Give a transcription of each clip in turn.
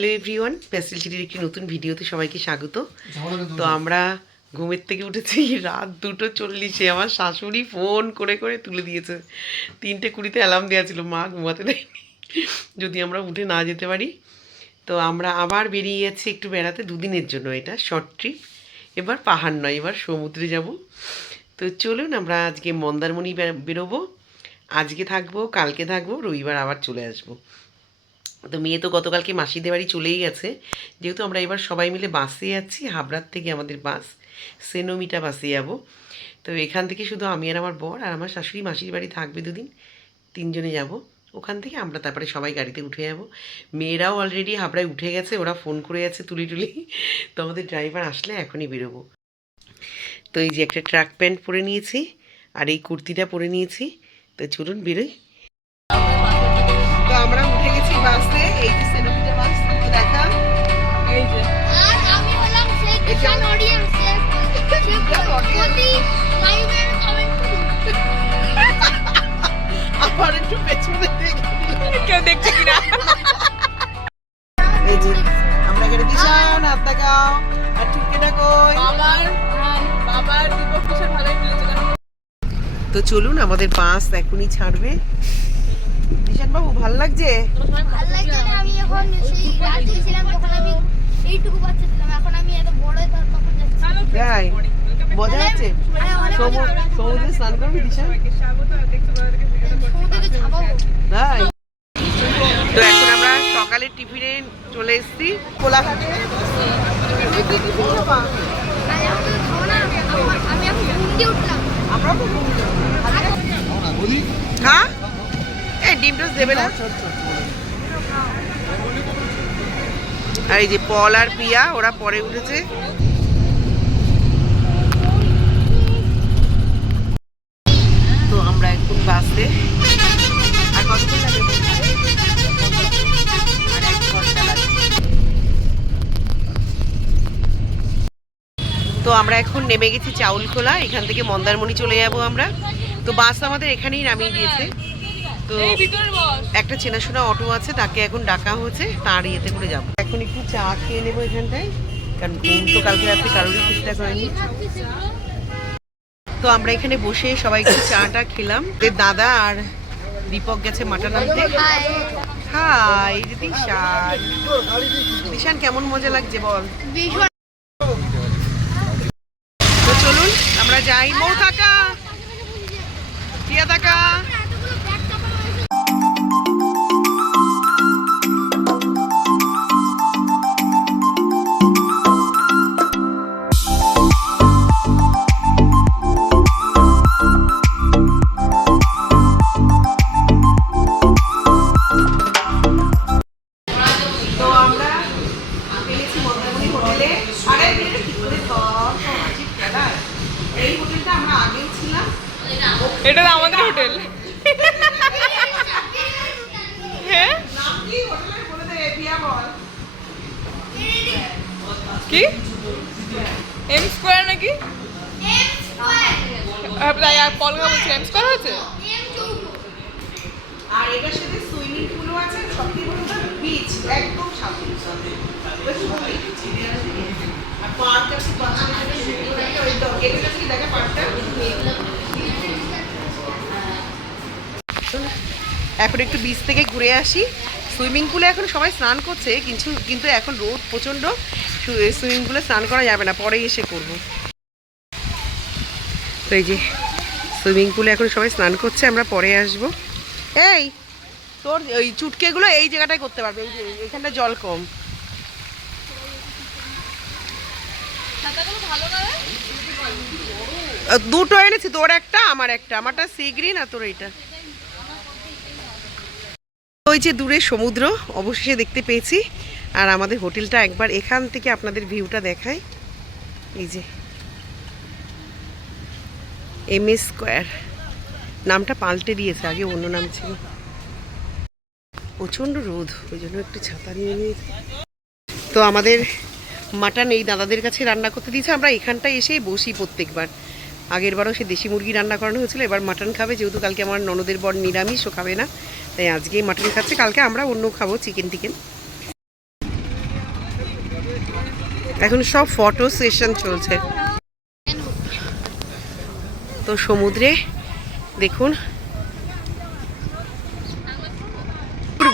Hello everyone, pastel সিটির একটি নতুন ভিডিওতে সবাইকে স্বাগত। তো আমরা ঘুমের থেকে উঠেছি রাত 2:40। আমার শাশুড়ি ফোন করে করে তুলে দিয়েছে। 3:20 অ্যালার্ম দেওয়া ছিল, মা ঘুমাতে দেয়নি যদি আমরা উঠে না যেতে পারি। তো আমরা আবার বেরিয়ে যাচ্ছি একটু বেড়াতে, দুদিনের জন্য। এটা শর্ট ট্রিপ। এবার পাহাড় নয়, এবার সমুদ্রে যাব। তো চলুন, আমরা আজকে মন্দারমণি বেরোবো। আজকে থাকবো, কালকে থাকবো, রবিবার আবার চলে আসবো। তো মেয়ে তো গতকালকে মাসিদের বাড়ি চলেই গেছে। যেহেতু আমরা এবার সবাই মিলে বাসে যাচ্ছি, হাবড়ার থেকে আমাদের বাস, সেনোমিটা বাসে যাব। তো এখান থেকে শুধু আমি আর আমার বর আর আমার শাশুড়ি মাসির বাড়ি থাকবে দুদিন, তিনজনে যাব। ওখান থেকে আমরা তারপরে সবাই গাড়িতে উঠে যাব। মেয়েরাও অলরেডি হাবড়ায় উঠে গেছে, ওরা ফোন করে আছে তুলি টুলি। তো আমাদের ড্রাইভার আসলে এখনই বেরোবো। তো এই যে একটা ট্রাক প্যান্ট পরে নিয়েছি আর এই কুর্তিটা পরে নিয়েছি। তো চলুন বেরোই। তো আমরা উঠে গেছি বাসে, এই যে সেনোমিটা বাস দেখা, এই যে আর আমি হলাম সেই কিষান অডিয়েন্স লাইভে কমেন্ট করি। আবার একটু পেছনে দেখে কেউ দেখছে কিনা। এই যে আমরা এখানে দিশান হাত দেখাও আর ঠিকটা কই। বাবার দীপক কিসের ভালোই মিলেছে কারণ তো চলুন, আমাদের বাস এখনই ছাড়বে। দিশান বাবু ভাল লাগছে? ভালো লাগছে না, আমি এখন সেই রাতে ছিলাম যখন আমি এইটুকু বাচ্চা ছিলাম, এখন আমি এত বড় হয়ে তখন যাচ্ছি। যাই, মজা হচ্ছে। সমুদ্রে স্নান করবি দিশান? সমুদ্রে ঝাঁপাবো। তাই তো এখন আমরা সকালের টিফিনে চলে এসেছি কোলাঘাটে। আমি এখন ঘুম দিয়ে উঠলাম। আমরা তো হ্যাঁ, এই ডিম টোস্ট দেবে না? আর এই যে পল আর পিয়া, ওরা পরে উঠেছে। তো আমরা এখন বাসে। আর কতক্ষণ লাগে? আর 1 ঘন্টা লাগবে। তো আমরা এখন নেমে গেছি চাউলখোলা, এখান থেকে মন্দারমণি চলে যাব আমরা। তো বাস আমাদের এখানেই নামিয়ে দিয়েছে। তো একটা চেনাশোনা অটো আছে, তাকে এখন ডাকা হচ্ছে, তার ইয়েতে করে যাবো। এখন একটু চা খেয়ে নেবো এখানটায়, কারণ ঘুম তো কালকে রাত্রে কারোরই ঠিকঠাক হয়নি। তো আমরা এখানে বসে সবাই একটু চাটা খেলাম। দাদা আর দীপক গেছে মাটন আনতে। হাই দিশান, দিশান কেমন মজা লাগছে বল? তো চলুন আমরা যাই। মৌ থাকা, টিয়া থাকা। তো আমরা পেয়েছি মন্দারমণি হোটেলে। আরে ঠিক করে ধর, এই হোটেলটা আমরা আগেও ছিলাম। এটা তো আমাদের হোটেল। হ্যাঁ নাম কি হোটেলের বলে দে, পিয়া বল। কি এম স্কোয়ার নাকি? তাই আর পলকা বলছি এম স্কোয়ার হয়েছে। আর এটার সাথে সুইমিং পুলও আছে, সবথেকে বড় কথা বিচ একদম সামনে। আর পার্ক আছে, বাচ্চাদের জন্য ওই তো গেটের কাছে কি দেখা পার্কটা। এখন একটু বিচ থেকে ঘুরে আসি। সুইমিং পুলে এখন সবাই স্নান করছে, কিন্তু এখন রোদ প্রচণ্ড, সুইমিং পুলে স্নান করা যাবে না, পরে এসে করব। তো এই যে সুইমিং পুলে এখন সবাই স্নান করছে, আমরা পরে আসব। এই তোর ওই চুটকেগুলো এই জায়গাটায় করতে পারবে, এই যে এখানটা জল কম। দুটো এনেছি, তোর একটা আমার একটা, আমারটা সি গ্রিন আর তোর এইটা। ওই যে দূরে সমুদ্র অবশেষে দেখতে পেয়েছি। আর আমাদের হোটেলটা একবার এখান থেকে আপনাদের ভিউটা দেখাই। এই যে এম এ স্কোয়ার, নামটা পাল্টে দিয়েছে, আগে অন্য নাম ছিল। প্রচণ্ড রোদ, ওই জন্য একটু ছাতা নিয়ে নিয়েছি। তো আমাদের মাটন এই দাদাদের কাছে রান্না করতে দিয়েছে। আমরা এখানটায় এসেই বসি প্রত্যেকবার। আগের বারও সে দেশি মুরগি রান্না করানো হয়েছিল, এবার মাটন খাবে। যেহেতু কালকে আমার ননদের বর নিরামিষ, ও খাবে না, তাই আজকেই মাটন খাচ্ছে। কালকে আমরা অন্য খাবো, চিকেন টিকেন। এখন সব ফটো সেশন চলছে। তো সমুদ্রে দেখুন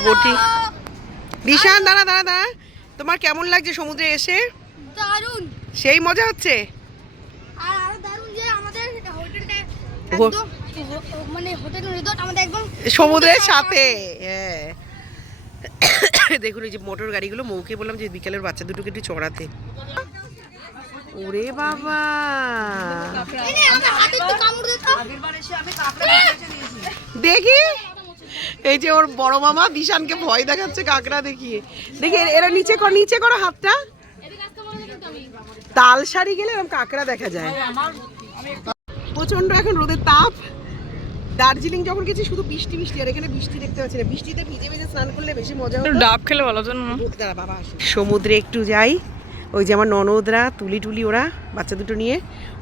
বোটিং। দিশান দাঁড়া দাঁড়া দাঁড়া, তোমার কেমন লাগছে সমুদ্রে এসে? দারুণ। সেই মজা হচ্ছে। আর আরো দারুণ যে আমাদের হোটেলটা হো- একদম মানে হোটেল রিসর্ট আমাদের একদম সমুদ্রের সাথে। হ্যাঁ দেখুন এই যে মোটর গাড়িগুলো, মৌকে বললাম যে বিকেলের বাচ্চা দুটোকে একটু চড়াতে। ওরে বাবা, এই নে, আমার হাতে একটু কামড় দে তো। দেখি এই যে ওর বড় মামা দিশানকে ভয় দেখাচ্ছে কাকড়া দেখিয়ে। দেখি এরা নিচে কর, নিচে করো হাতটা। তালসারি গেলে এরকম কাকড়া দেখা যায়। প্রচন্ড এখন রোদের তাপ। দার্জিলিং যখন গেছি শুধু বৃষ্টি বৃষ্টি, আর এখানে বৃষ্টি দেখতে পাচ্ছি না। বৃষ্টিতে ভিজে ভিজে স্নান করলে বেশি মজা হতো। ডাব খেলে ভালো জন্য দাঁড়া বাবা আসো। সমুদ্রে একটু যাই, ওই যে আমার ননদরা তুলি টুলি ওরা বাচ্চা দুটো নিয়ে,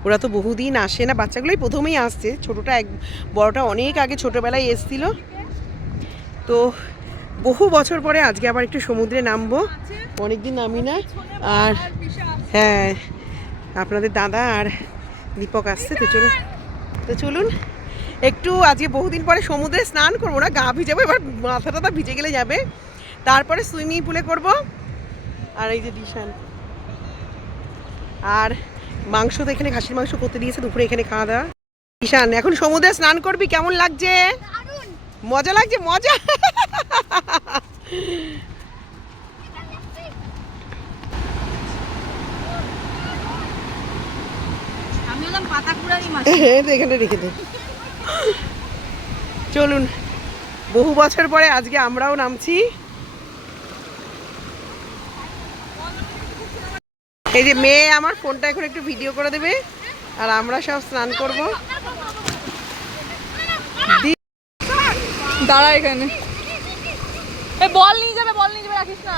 ওরা তো বহুদিন আসে না, বাচ্চাগুলোই প্রথমেই আসছে। ছোটোটা বড়টা অনেক আগে ছোটোবেলায় এসছিল, তো বহু বছর পরে আজকে আবার একটু সমুদ্রে নামবো। অনেকদিন নামি না। আর হ্যাঁ আপনাদের দাদা আর দীপক আসছে, তো চলুন একটু আজকে বহুদিন পরে সমুদ্রে স্নান করবো না, গা ভিজাবো, এবার মাথা টাথা ভিজে গেলে যাবে, তারপরে সুইমিং পুলে করব। আর এই যে দিশান আর মাংস তো এখানে খাসির মাংস করতে দিয়েছে দুপুরে, এখানে খাওয়া দাওয়া। দিশান এখন সমুদ্রে স্নান করবি, কেমন লাগছে? দারুণ। মজা লাগছে, মজা। আমি বললাম পাতা কুড়ারি মাছ। হ্যাঁ এখানে রেখে দে। চলুন বহু বছর পরে আজকে আমরাও নামছি। এই যে মেয়ে আমার ফোনটা এখন একটু ভিডিও করে দেবে, আর আমরা সব স্নান করব। দাঁড়া এখানে, এই বল নিয়ে যাবে, বল নিয়ে যাবে, রাখিস না।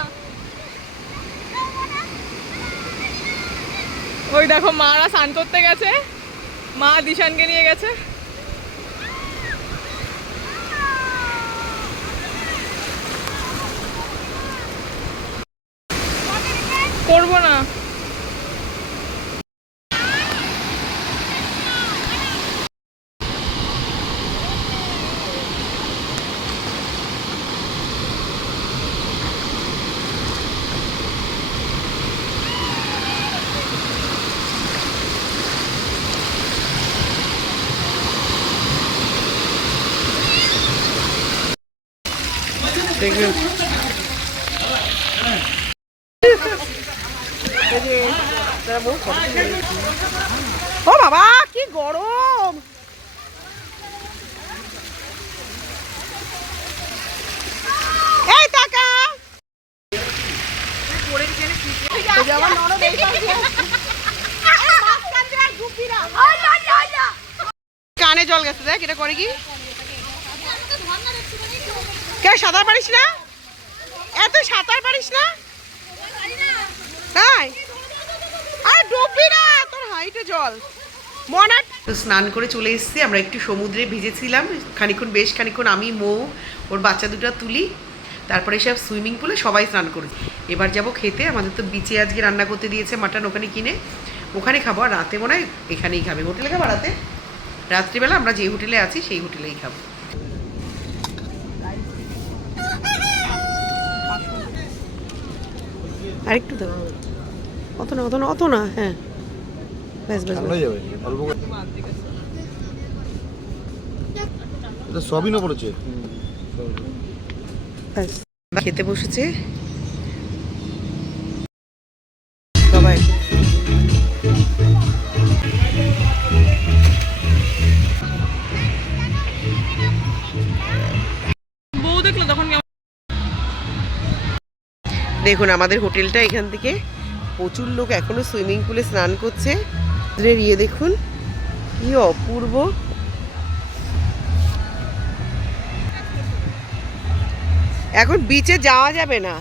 ওই দেখো মারা স্নান করতে গেছে, মা দিশানকে নিয়ে গেছে। করবো না। দেখবেন ও বাবা কি গরম। এই টাকা কানে জল গেছে, দেখ এটা করে কি। কে সাঁতার পারিস না? এত সাঁতার পারিস না তাই? আর ডুববি না, তোর হাইটে জল মনে। তো স্নান করে চলে এসেছি আমরা, একটু সমুদ্রে ভিজেছিলাম খানিক্ষণ, বেশ খানিক্ষণ। আমি মৌ ওর বাচ্চা দুটো তুলি, তারপরে সব সুইমিং পুলে সবাই স্নান করেছি। এবার যাব খেতে। আমাদের তো বিচে আজকে রান্না করতে দিয়েছে মাটন, ওখানে কিনে ওখানে খাবো। আর রাতে মনে হয় এখানেই খাবে, হোটেলে খাবো রাতে। রাত্রিবেলা আমরা যে হোটেলে আছি সেই হোটেলেই খাবো। আরেকটু দাও, অত না অত না অত না। হ্যাঁ ব্যাস ব্যাস সবই না পড়েছে। ব্যাস খেতে বসেছে সবাই। বউ দেখলো তখন দেখুন আমাদের হোটেলটা, এখান থেকে প্রচুর লোক এখনো সুইমিং পুলে স্নান করছে। ইয়ে দেখুন কি অপূর্ব। এখন বিচে যাওয়া যাবে না,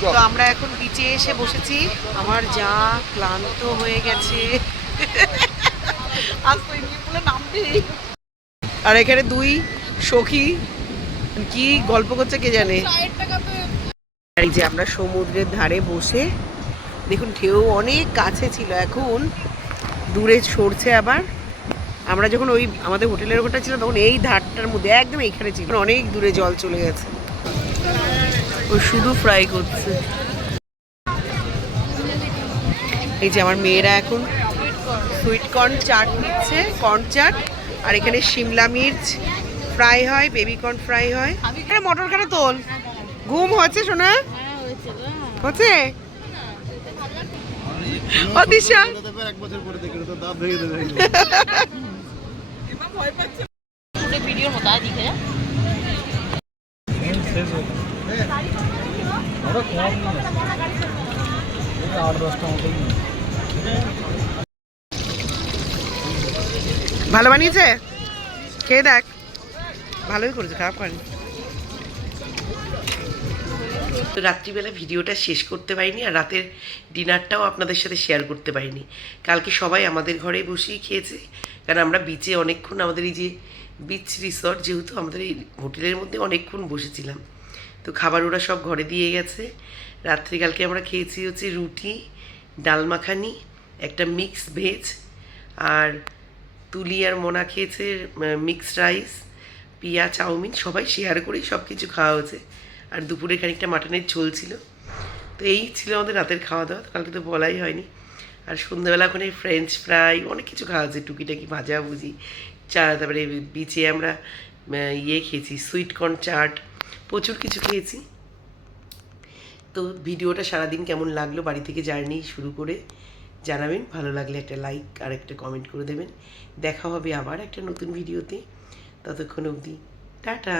তো আমরা এখন বিচে এসে বসেছি। আমার যা ক্লান্ত হয়ে গেছে, আজ সুইমিং পুলে নামবি। আর এখানে দুই সখী কি গল্প করছে কে জানে। আর এই যে আমরা সমুদ্রের ধারে বসে, দেখুন ঢেউ অনেক কাছে ছিল, এখন দূরে সরছে আবার। আমরা যখন ওই আমাদের হোটেলের ওখানটা ছিল তখন এই ধারটার মধ্যে একদম এইখানে ছিল, অনেক দূরে জল চলে গেছে। ও শুধু ফ্রাই করছে। এই যে আমার মেয়েরা এখন সুইট কর্ন চাট নিচ্ছে, কর্ন চাট। আর এখানে শিমলা মির্চ ফ্রাই হয়, বেবি কর্ন ফ্রাই হয়। মটর খানা তোল, ঘুম হচ্ছে শোনা, হচ্ছে ও দিশা। ভিডিওর মতো দিকে ভালো বানিয়েছে, খেয়ে দেখ। ভালোই করেছে, খারাপ করেনি। তো রাত্রিবেলা ভিডিওটা শেষ করতে পারিনি, আর রাতের ডিনারটাও আপনাদের সাথে শেয়ার করতে পারিনি। কালকে সবাই আমাদের ঘরে বসেই খেয়েছে, কারণ আমরা বিচে অনেকক্ষণ, আমাদের এই যে বিচ রিসর্ট যেহেতু, আমাদের এই হোটেলের মধ্যে অনেকক্ষণ বসেছিলাম। তো খাবার ওরা সব ঘরে দিয়ে গেছে। রাত্রিকালকে আমরা খেয়েছি হচ্ছে রুটি, ডাল মাখানি, একটা মিক্স ভেজ, আর তুলি আর মোনা খেয়েছে মিক্সড রাইস, পিয়া, চাউমিন। সবাই শেয়ার করেই সব কিছু খাওয়া হয়েছে। আর দুপুরে খানিকটা মাটনের ঝোল ছিল। তো এই ছিল আমাদের রাতের খাওয়া দাওয়া। তো কালকে তো বলাই হয়নি। আর সন্ধ্যাবেলা ওখানে ফ্রেঞ্চ ফ্রাই অনেক কিছু খাওয়া হয়েছে, টুকিটাকি ভাজা ভুজি, চা, তারপরে বিচে আমরা ইয়ে খেয়েছি, সুইট কর্ন চাট, প্রচুর কিছু খেয়েছি। তো ভিডিওটা সারাদিন কেমন লাগলো বাড়ি থেকে জার্নি শুরু করে জানাবেন। ভালো লাগলে একটা লাইক আর একটা কমেন্ট করে দেবেন। দেখা হবে আবার একটা নতুন ভিডিওতে। ততক্ষণ অবধি টাটা।